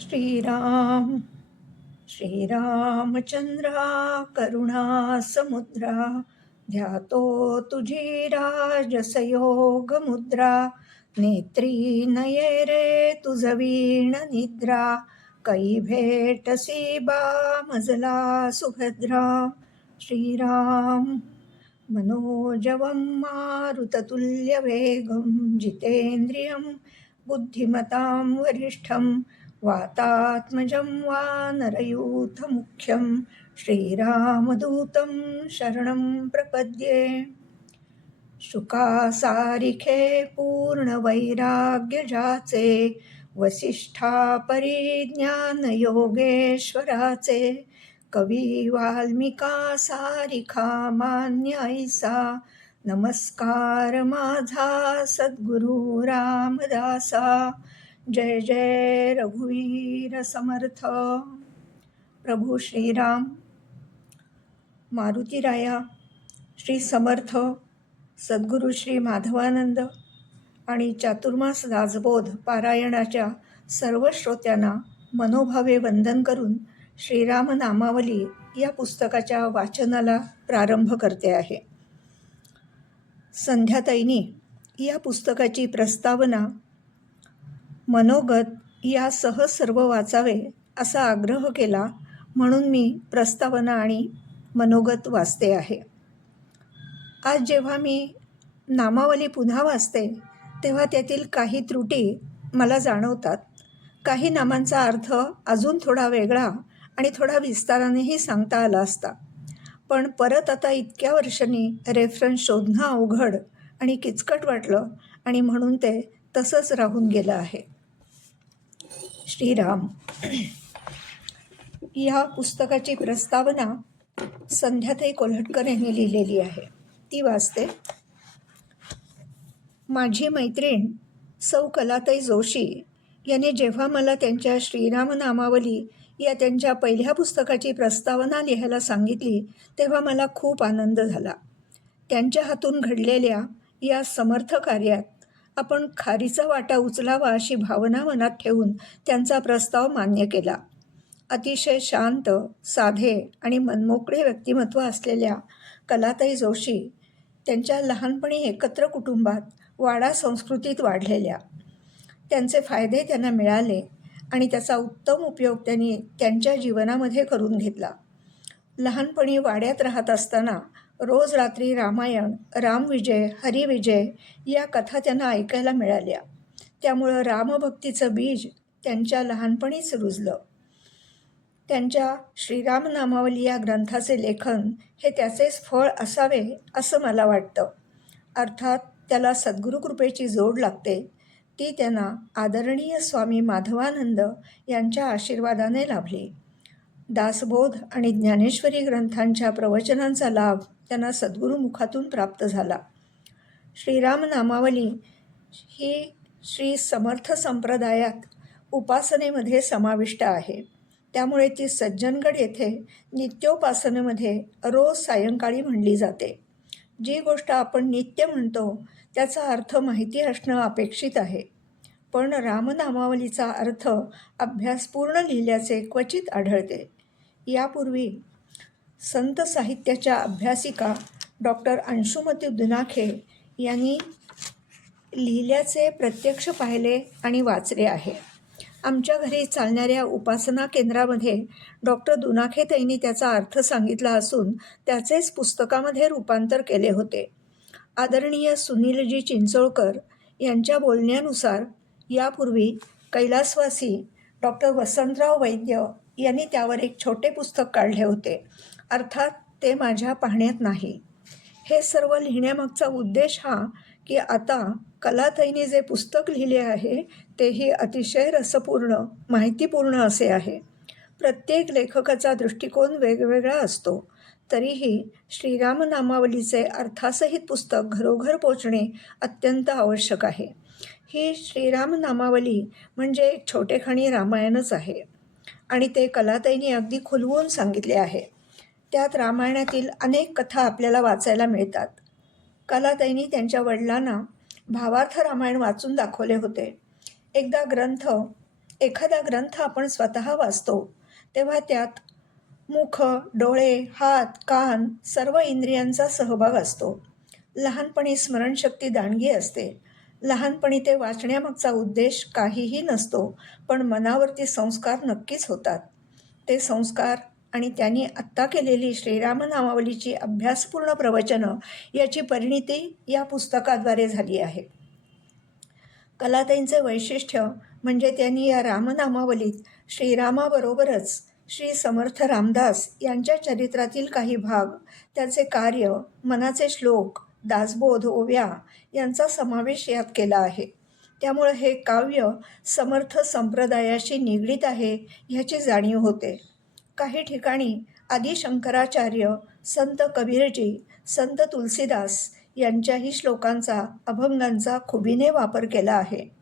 श्रीराम श्रीरामचंद्रा करुणा समुद्रा ध्यातो तुझी राजसयोग मुद्रा नेत्री नये रे तुझ वीण निद्रा कै भेटसी बा मजला सुभद्रा. श्रीराम मनोजवं मारुततुल्यवेगं जितेन्द्रियं बुद्धिमतां वरिष्ठं वातात्मजं वानरयूथमुख्यं श्रीरामदूतं शरणं प्रपद्ये. शुकासारिखे पूर्णवैराग्य जाचे वसिष्ठा परिज्ञान योगेश्वराचे कवी वाल्मिका सारिखा मान्य ऐसा नमस्कार माझा सद्गुरु रामदासा. जय जय रघुवीर समर्थ. प्रभू श्रीराम, मारुतीराया, श्री समर्थ सद्गुरू श्री माधवानंद आणि चातुर्मास दासबोध पारायणाच्या सर्व श्रोत्यांना मनोभावे वंदन करून श्रीराम नामावली या पुस्तकाच्या वाचनाला प्रारंभ करते आहे. संध्याताईंनी या पुस्तकाची प्रस्तावना मनोगत यासह सर्व वाचावे असा आग्रह केला, म्हणून मी प्रस्तावना आणि मनोगत वाचते आहे. आज जेव्हा मी नामावली पुन्हा वाचते तेव्हा त्यातील काही त्रुटी मला जाणवतात. काही नामांचा अर्थ अजून थोडा वेगळा आणि थोडा विस्तारानेही सांगता आला असता, पण परत आता इतक्या वर्षांनी रेफरन्स शोधणं अवघड आणि किचकट वाटलं आणि म्हणून ते तसंच राहून गेलं आहे. श्रीराम या पुस्तकाची प्रस्तावना संध्याताई कोल्हटकर यांनी लिहिलेली आहे. ती वाचते. माझी मैत्रीण सौ कलाताई जोशी यांनी जेव्हा मला त्यांच्या श्रीराम नामावली या त्यांच्या पहिल्या पुस्तकाची प्रस्तावना लिहायला सांगितली तेव्हा मला खूप आनंद झाला. त्यांच्या हातून घडलेल्या या समर्थ कार्यात आपण खारीचा वाटा उचलावा अशी भावना मनात ठेवून त्यांचा प्रस्ताव मान्य केला. अतिशय शांत, साधे आणि मनमोकळे व्यक्तिमत्व असलेल्या कलाताई जोशी त्यांच्या लहानपणी एकत्र कुटुंबात वाडा संस्कृतीत वाढलेल्या. त्यांचे फायदे त्यांना मिळाले आणि त्याचा उत्तम उपयोग त्यांनी त्यांच्या जीवनामध्ये करून घेतला. लहानपणी वाड्यात राहत असताना रोज रात्री रामायण, रामविजय, हरिविजय या कथा त्यांना ऐकायला मिळाल्या. त्यामुळं रामभक्तीचं बीज त्यांच्या लहानपणीच रुजलं. त्यांच्या श्रीराम नामावली या ग्रंथाचे लेखन हे त्याचेच फळ असावे असं मला वाटतं. अर्थात त्याला सद्गुरुकृपेची जोड लागते. ती त्यांना आदरणीय स्वामी माधवानंद यांच्या आशीर्वादाने लाभली. दासबोध आणि ज्ञानेश्वरी ग्रंथांच्या प्रवचनांचा लाभ त्यांना सद्गुरुमुखातून प्राप्त झाला. श्रीराम नामावली ही श्री समर्थ संप्रदायात उपासनेमध्ये समाविष्ट आहे. त्यामुळे ती सज्जनगड येथे नित्योपासनेमध्ये रोज सायंकाळी म्हणली जाते. जी गोष्ट आपण नित्य म्हणतो त्याचा अर्थ माहिती असणं अपेक्षित आहे, पण रामनामावलीचा अर्थ अभ्यासपूर्ण लिहिल्याचे क्वचित आढळते. यापूर्वी संत साहित्याच्या अभ्यासिका डॉक्टर अंशुमती दुनाखे यांनी लिहिल्याचे प्रत्यक्ष पाहिले आणि वाचले आहे. आमच्या घरी चालणाऱ्या उपासना केंद्रामध्ये डॉक्टर दुनाखेताईंनी त्याचा अर्थ सांगितला असून त्याचेच पुस्तकामध्ये रूपांतर केले होते. आदरणीय सुनीलजी चिंचोळकर यांच्या बोलण्यानुसार यापूर्वी कैलासवासी डॉक्टर वसंतराव वैद्य यांनी त्यावर एक छोटे पुस्तक काढले होते. अर्थात ते माझ्या पाहण्यात नाही. हे सर्व लिहिण्यामागचा उद्देश हा की आता कलाताईंनी जे पुस्तक लिहिले आहे तेही अतिशय रसपूर्ण, माहितीपूर्ण असे आहे. प्रत्येक लेखकाचा दृष्टिकोन वेगवेगळा असतो. तरीही श्रीराम नामावलीचे अर्थासहित पुस्तक घरोघर पोचणे अत्यंत आवश्यक आहे. ही श्रीराम नामावली म्हणजे एक छोटेखानी रामायणच आहे आणि ते कलाताईंनी अगदी खुलवून सांगितले आहे. त्यात रामायणातील अनेक कथा आपल्याला वाचायला मिळतात. कलाताईंनी त्यांच्या वडिलांना भावार्थ रामायण वाचून दाखवले होते. एकदा ग्रंथ एखादा ग्रंथ आपण स्वतः वाचतो तेव्हा त्यात मुख, डोळे, हात, कान सर्व इंद्रियांचा सहभाग असतो. लहानपणी स्मरणशक्ती दांडगी असते. लहानपणी ते वाचण्यामागचा उद्देश काहीही नसतो, पण मनावरती संस्कार नक्कीच होतात. ते संस्कार आणि त्यांनी आत्ता केलेली श्रीरामनामावलीची अभ्यासपूर्ण प्रवचनं याची परिणिती या पुस्तकाद्वारे झाली आहे. कलाताईंचे वैशिष्ट्य म्हणजे त्यांनी या रामनामावलीत श्रीरामाबरोबरच श्री समर्थ रामदास यांच्या चरित्रातील काही भाग, त्याचे कार्य, मनाचे श्लोक, दासबोध, ओव्या यांचा समावेश यात केला आहे. त्यामुळे हे काव्य समर्थ संप्रदायाशी निगडीत आहे ह्याची जाणीव होते. काही ठिकाणी आदी शंकराचार्य, संत कबीरजी, संत तुलसीदास यांच्याही श्लोकांचा, अभंगांचा खुबीने वापर केला आहे.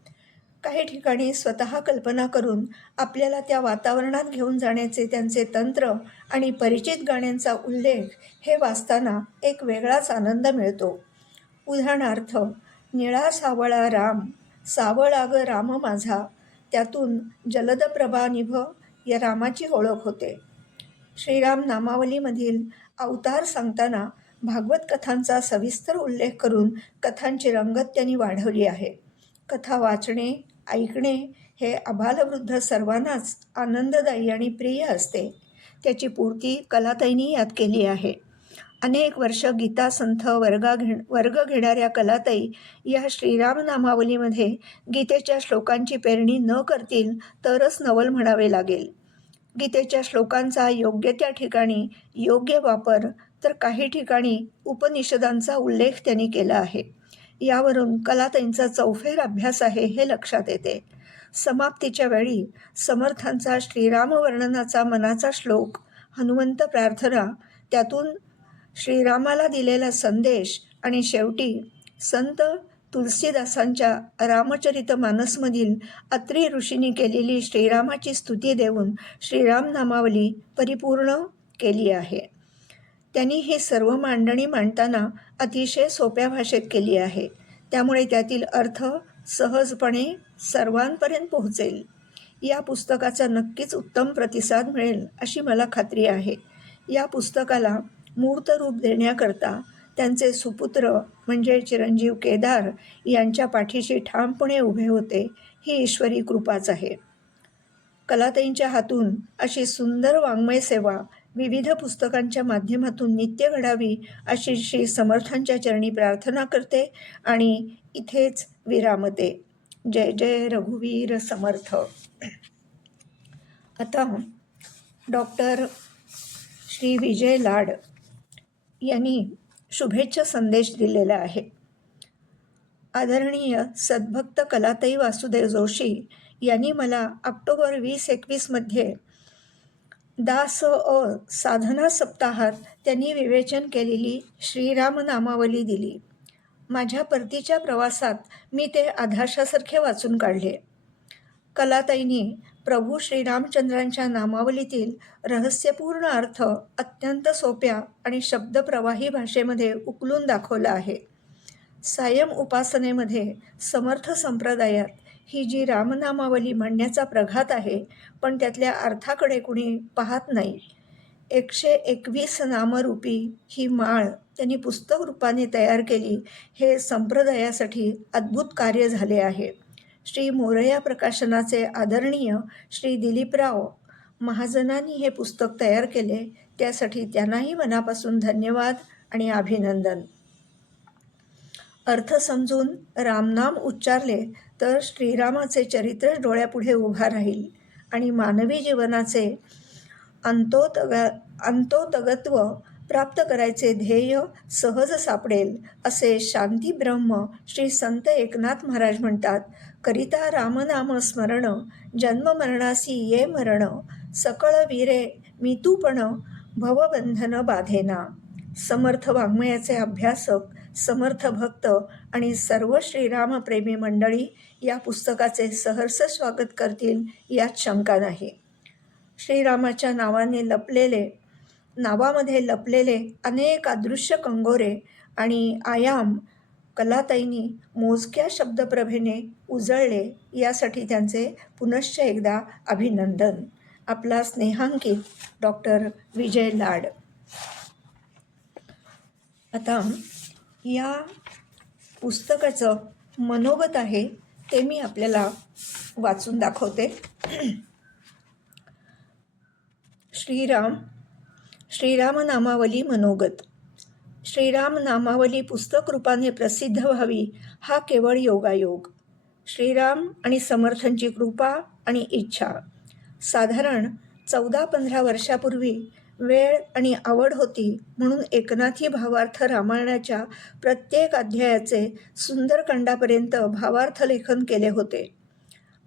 काही ठिकाणी स्वतः कल्पना करून आपल्याला त्या वातावरणात घेऊन जाण्याचे त्यांचे तंत्र आणि परिचित गाण्यांचा उल्लेख हे वाचताना एक वेगळाच आनंद मिळतो. उदाहरणार्थ, निळा सावळा राम, सावळा ग राम माझा, त्यातून जलद प्रभा निभ या रामाची ओळख होते. श्रीराम नामावलीमधील अवतार सांगताना भागवत कथांचा सविस्तर उल्लेख करून कथांची रंगत त्यांनी वाढवली आहे. कथा वाचणे, ऐकणे हे आबालवृद्ध सर्वांनाच आनंददायी आणि प्रिय असते. त्याची पूर्ती कलाताईंनी यात केली आहे. अनेक वर्ष गीता संथ वर्ग घेणाऱ्या कलाताई या श्रीराम नामावलीमध्ये गीतेच्या श्लोकांची पेरणी न करतील तरच नवल म्हणावे लागेल. गीतेच्या श्लोकांचा योग्य त्या ठिकाणी योग्य वापर, तर काही ठिकाणी उपनिषदांचा उल्लेख त्यांनी केला आहे. यावरून कलाताईंचा चौफेर अभ्यास आहे हे लक्षात येते. समाप्तीच्या वेळी समर्थांचा श्रीराम वर्णनाचा मनाचा श्लोक, हनुमंत प्रार्थना, त्यातून श्रीरामाला दिलेला संदेश आणि शेवटी संत तुलसीदासांच्या रामचरितमानसमधील अत्री ऋषींनी केलेली श्रीरामाची स्तुती देऊन श्रीराम नामावली परिपूर्ण केली आहे. त्यांनी ही सर्व मांडणी मांडताना अतिशय सोप्या भाषेत केली आहे. त्यामुळे त्यातील अर्थ सहजपणे सर्वांपर्यंत पोहोचेल. या पुस्तकाचा नक्कीच उत्तम प्रतिसाद मिळेल अशी मला खात्री आहे. या पुस्तकाला मूर्त रूप देण्याकरता त्यांचे सुपुत्र म्हणजे चिरंजीव केदार यांच्या पाठीशी ठामपणे उभे होते, ही ईश्वरी कृपाच आहे. कलाताईंच्या हातून अशी सुंदर वाङ्मय सेवा विविध पुस्तकांच्या माध्यमातून नित्य घडावी अशी श्री समर्थांच्या चरणी प्रार्थना करते आणि इथेच विरामते. जय जय रघुवीर समर्थ. आता डॉक्टर श्री विजय लाड यांनी शुभेच्छा संदेश दिलेला आहे. आदरणीय सद्भक्त कलाताई वासुदेव जोशी यांनी मला ऑक्टोबर 2021 दास साधना सप्ताहात त्यांनी विवेचन केलेली श्रीराम नामावली दिली. माझ्या परतीच्या प्रवासात मी ते आधाशासारखे वाचून काढले. कलाताईंनी प्रभू श्रीरामचंद्रांच्या नामावलीतील रहस्यपूर्ण अर्थ अत्यंत सोप्या आणि शब्दप्रवाही भाषेमध्ये उकलून दाखवला आहे. सायम उपासनेमध्ये समर्थ संप्रदायात ही जी रामनामावली म्हणण्याचा प्रघात आहे, पण त्यातल्या अर्थाकडे कुणी पाहत नाही. 121 नामरूपी ही माळ त्यांनी पुस्तक रूपाने तयार केली. हे संप्रदायासाठी अद्भुत कार्य झाले आहे. श्री मोरया प्रकाशनाचे आदरणीय श्री दिलीपराव महाजनांनी हे पुस्तक तयार केले. त्यासाठी त्यांनाही मनापासून धन्यवाद आणि अभिनंदन. अर्थ समजून रामनाम उच्चारले तर श्रीरामाचे चरित्र डोळ्यापुढे उभा राहील आणि मानवी जीवनाचे अंतोतगत्व प्राप्त करायचे ध्येय सहज सापडेल असे शांती ब्रह्म श्री संत एकनाथ महाराज म्हणतात. करिता रामनाम स्मरण, जन्ममरणासी ये मरण, सकळ वीरे मितूपण, भवबंधन बाधेना. समर्थ वाङ्मयाचे अभ्यासक, समर्थ भक्त आणि सर्व श्रीरामप्रेमी मंडळी या पुस्तकाचे सहर्ष स्वागत करतील यात शंका नाही. श्रीरामाच्या नावामध्ये लपलेले अनेक अदृश्य कंगोरे आणि आयाम कलाताईंनी मोजक्या शब्दप्रभेने उजळले यासाठी त्यांचे पुनश्च एकदा अभिनंदन. आपला स्नेहांकित डॉक्टर विजय लाड. आता या पुस्तकाचं मनोगत आहे ते मी आपल्याला वाचून दाखवते. श्रीराम नामावली मनोगत. श्रीराम नामावली पुस्तक रूपाने प्रसिद्ध व्हावी हा केवळ योगायोग. श्रीराम आणि समर्थांची कृपा आणि इच्छा. साधारण 14-15 वर्षापूर्वी वेळ आणि आवड होती म्हणून एकनाथी भावार्थ रामायणाच्या प्रत्येक अध्यायाचे सुंदरकांडापर्यंत भावार्थ लेखन केले होते.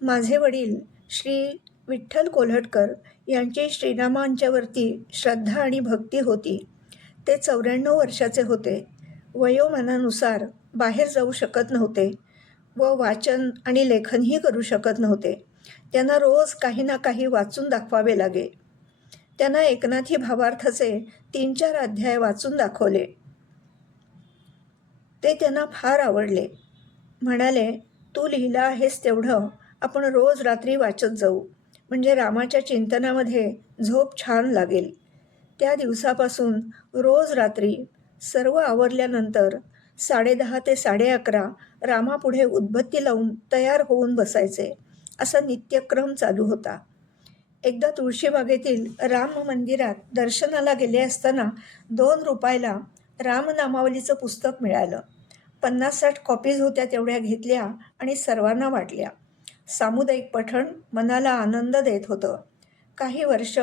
माझे वडील श्री विठ्ठल कोल्हटकर यांची श्रीरामांच्यावरती श्रद्धा आणि भक्ती होती. ते 94 वर्षाचे होते. वयोमानानुसार बाहेर जाऊ शकत नव्हते व वाचन आणि लेखनही करू शकत नव्हते. त्यांना रोज काही ना काही वाचून दाखवावे लागे. त्यांना एकनाथी भावार्थाचे 3-4 अध्याय वाचून दाखवले. ते त्यांना फार आवडले. म्हणाले, तू लिहिलं आहेस तेवढं आपण रोज रात्री वाचत जाऊ, म्हणजे रामाच्या चिंतनामध्ये झोप छान लागेल. त्या दिवसापासून रोज रात्री सर्व आवरल्यानंतर 10:30 ते 11:30 रामापुढे उदबत्ती लावून तयार होऊन बसायचे. असा नित्यक्रम चालू होता. एकदा तुळशीबागेतील राम मंदिरात दर्शनाला गेले असताना 2 रुपयाला रामनामावलीचं पुस्तक मिळालं. 50-60 कॉपीज होत्या, तेवढ्या घेतल्या आणि सर्वांना वाटल्या. सामुदायिक पठण मनाला आनंद देत होतं. काही वर्ष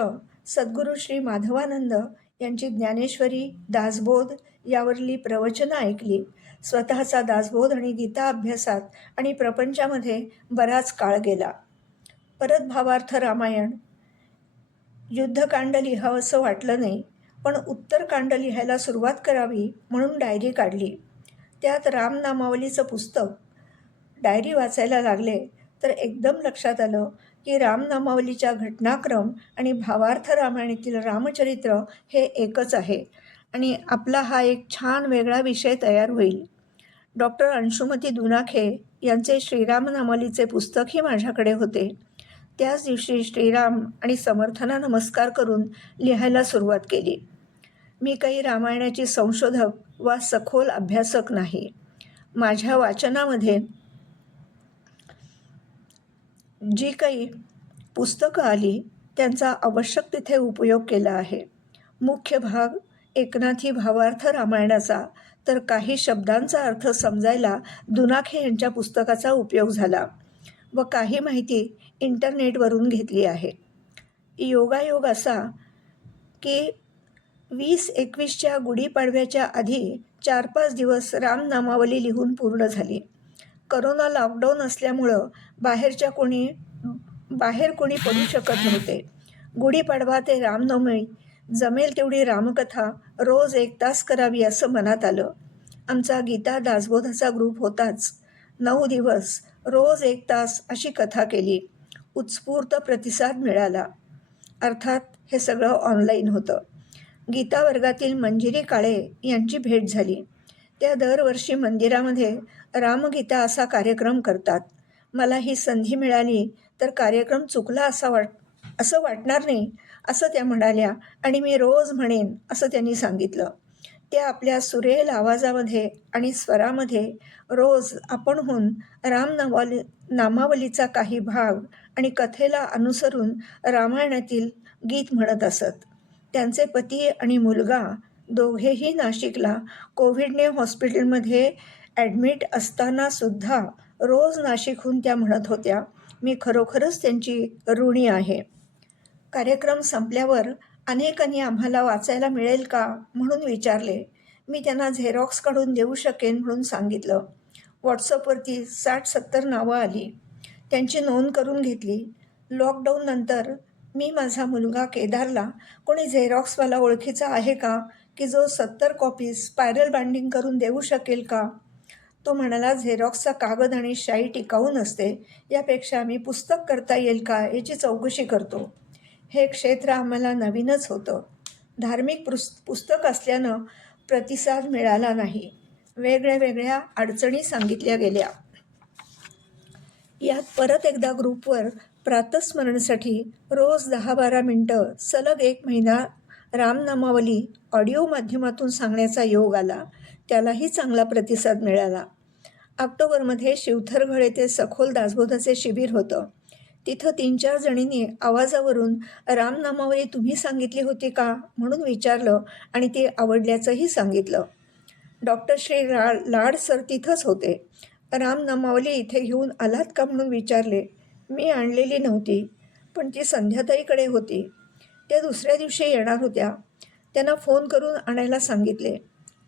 सद्गुरू श्री माधवानंद यांची ज्ञानेश्वरी, दासबोध यावरली प्रवचनं ऐकली. स्वतःचा दासबोध आणि गीता अभ्यासात आणि प्रपंचामध्ये बराच काळ गेला. परत भावार्थ रामायण युद्धकांड लिहावंसं वाटलं नाही, पण उत्तरकांड लिहायला सुरुवात करावी म्हणून डायरी काढली. त्यात रामनामावलीचं पुस्तक. डायरी वाचायला लागले तर एकदम लक्षात आलं की रामनामावलीच्या घटनाक्रम आणि भावार्थ रामायणातील रामचरित्र हे एकच आहे आणि आपला हा एक छान वेगळा विषय तयार होईल. डॉक्टर अंशुमती दुनाखे यांचे श्रीरामनामावलीचे पुस्तकही माझ्याकडे होते. त्याच दिवशी श्रीराम आणि समर्थांना नमस्कार करून लिहायला सुरुवात केली. मी काही रामायणाची संशोधक वा सखोल अभ्यासक नाही. माझ्या वाचनामध्ये जी काही पुस्तकं आली त्यांचा आवश्यक तिथे उपयोग केला आहे. मुख्य भाग एकनाथी भावार्थ रामायणाचा, तर काही शब्दांचा अर्थ समजायला दुनाखे यांच्या पुस्तकाचा उपयोग झाला व काही माहिती इंटरनेटवरून घेतली आहे. योगायोग असा की 2021च्या गुढीपाडव्याच्या आधी 4-5 दिवस रामनामावली लिहून पूर्ण झाली. करोना लॉकडाऊन असल्यामुळं बाहेर कोणी पडू शकत नव्हते. गुढीपाडवा ते रामनवमी जमेल तेवढी रामकथा रोज 1 तास करावी असं मनात आलं. आमचा गीता दासबोधाचा ग्रुप होताच. 9 दिवस रोज 1 तास अशी कथा केली. उत्स्फूर्त प्रतिसाद मिळाला. अर्थात हे सगळं ऑनलाईन होतं. गीता वर्गातील मंजिरी काळे यांची भेट झाली. त्या दरवर्षी मंदिरामध्ये रामगीता असा कार्यक्रम करतात. मला ही संधी मिळाली तर कार्यक्रम चुकला असं वाटणार नाही असं त्या म्हणाल्या आणि मी रोज म्हणेन असं त्यांनी सांगितलं. त्या आपल्या सुरेल आवाजामध्ये आणि स्वरामध्ये रोज आपणहून नामावलीचा काही भाग आणि कथेला अनुसरून रामायणातील गीत म्हणत असत. त्यांचे पती आणि मुलगा दोघेही नाशिकला कोव्हिडने हॉस्पिटलमध्ये ॲडमिट असतानासुद्धा रोज नाशिकहून त्या म्हणत होत्या. मी खरोखरच त्यांची ऋणी आहे. कार्यक्रम संपल्यावर अनेकांनी आम्हाला वाचायला मिळेल का म्हणून विचारले. मी त्यांना झेरॉक्स काढून देऊ शकेन म्हणून सांगितलं. व्हॉट्सअपवरती 60-70 नावं आली. त्यांची नोंद करून घेतली. लॉकडाऊननंतर मी माझा मुलगा केदारला कोणी झेरॉक्सवाला ओळखीचा आहे का की जो 70 कॉपीज स्पायरल बाइंडिंग करून देऊ शकेल का? तो म्हणाला, झेरॉक्सचा कागद आणि शाई टिकाऊ नसते, यापेक्षा मी पुस्तक करता येईल का याची चौकशी करतो. हे क्षेत्र आम्हाला नवीनच होतं. धार्मिक पुस्तक असल्यानं प्रतिसाद मिळाला नाही. वेगळ्या वेगळ्या अडचणी सांगितल्या गेल्या. यात परत एकदा ग्रुपवर प्रातस्मरणसाठी रोज 10-12 मिनटं सलग 1 महिना रामनामावली ऑडिओ माध्यमातून सांगण्याचा योग आला. त्यालाही चांगला प्रतिसाद मिळाला. ऑक्टोबरमध्ये शिवथरघळ येथे सखोल दासबोधाचे शिबिर होतं. तिथं 3-4 जणींनी आवाजावरून रामनामावली तुम्ही सांगितली होती का म्हणून विचारलं आणि ती आवडल्याचंही सांगितलं. डॉक्टर श्री लाड सर तिथंच होते. रामनामावली इथे घेऊन आलात का म्हणून विचारले. मी आणलेली नव्हती, पण ती संध्याताईकडे होती. त्या दुसऱ्या दिवशी येणार होत्या. त्यांना फोन करून आणायला सांगितले.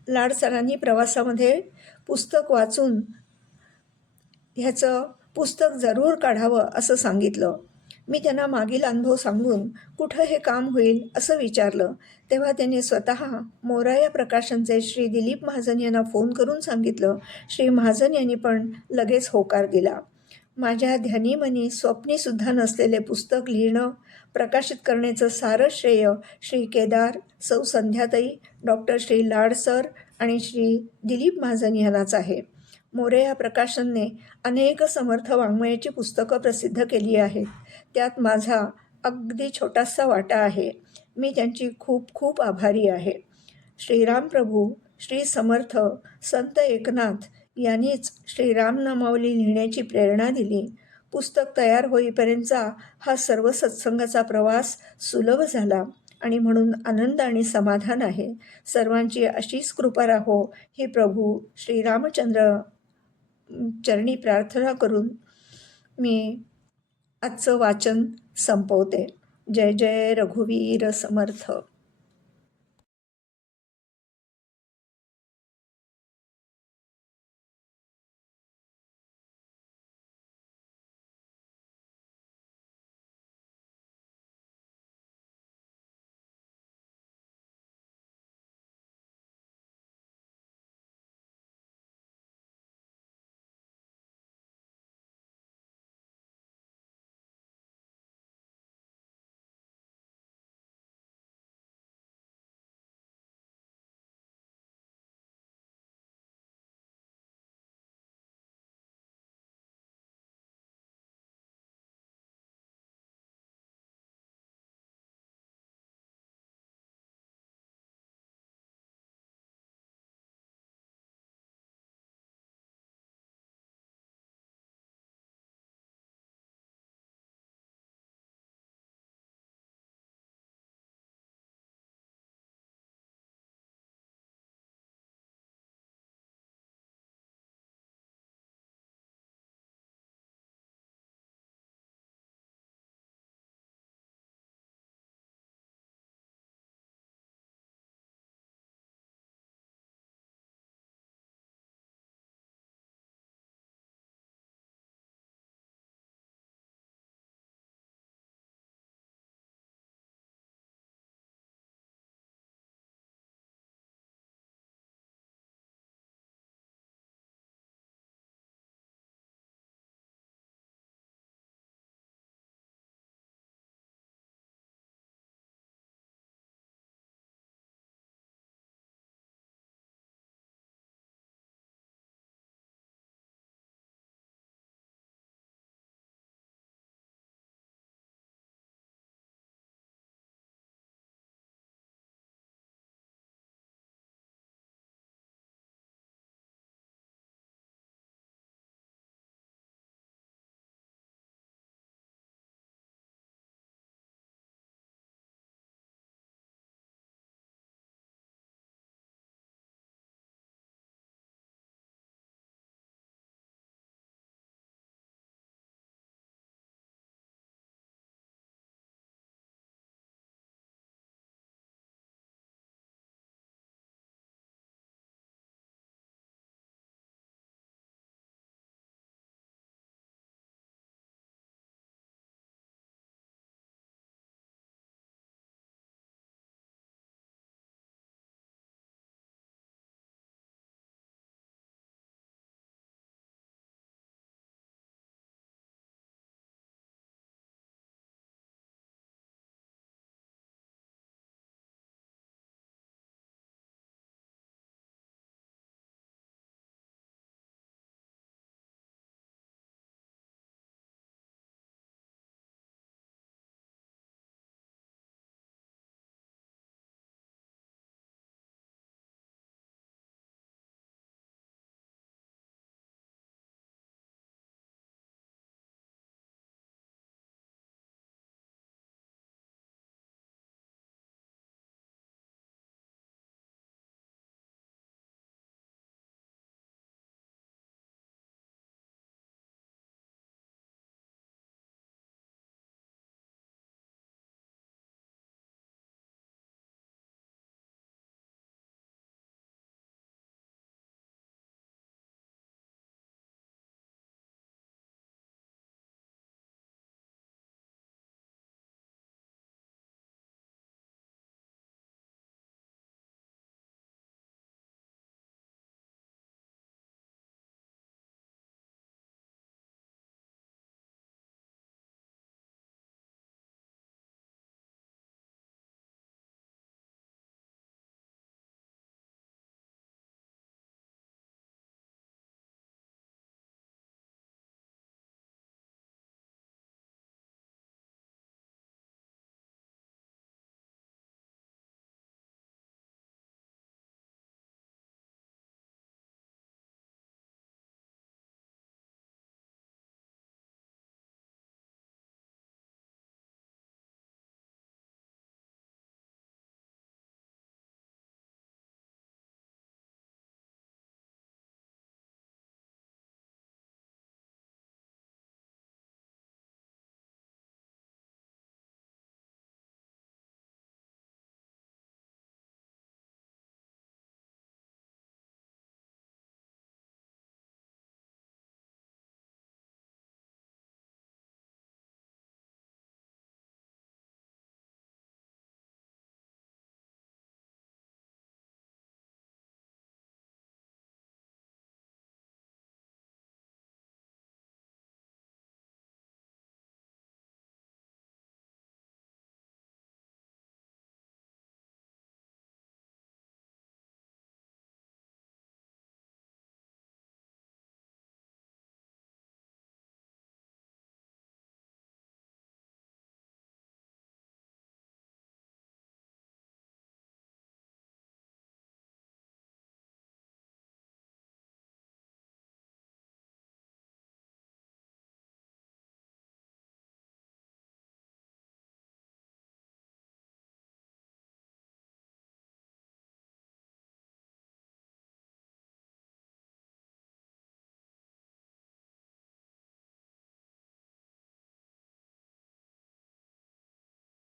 लाड सरांनी प्रवासामध्ये पुस्तक वाचून ह्याचं पुस्तक जरूर काढावं असं सांगितलं. मी त्यांना मागील अनुभव सांगून कुठं हे काम होईल असं विचारलं. तेव्हा त्यांनी स्वतः मोराया प्रकाशनचे श्री दिलीप महाजन यांना फोन करून सांगितलं. श्री महाजन यांनी पण लगेच होकार दिला. माझ्या ध्यानीमनी स्वप्नीसुद्धा नसलेले पुस्तक लिहिणं, प्रकाशित करण्याचं सारं श्रेय श्री केदार, सौ संध्याताई, डॉक्टर श्री लाड सर आणि श्री दिलीप महाजन यांनाच आहे. मोरया प्रकाशनने अनेक समर्थ वाङ्मयाची पुस्तकं प्रसिद्ध केली आहेत. त्यात माझा अगदी छोटासा वाटा आहे. मी त्यांची खूप खूप आभारी आहे. श्रीराम प्रभू, श्री समर्थ संत एकनाथ यांनीच श्रीरामनामावली लिहिण्याची प्रेरणा दिली. पुस्तक तयार होईपर्यंतचा हा सर्व सत्संगाचा प्रवास सुलभ झाला आणि म्हणून आनंद आणि समाधान आहे. सर्वांची अशीच कृपा राहो ही प्रभू श्रीरामचंद्र चरणी प्रार्थना करून मी आजचं वाचन संपवते. जय जय रघुवीर समर्थ.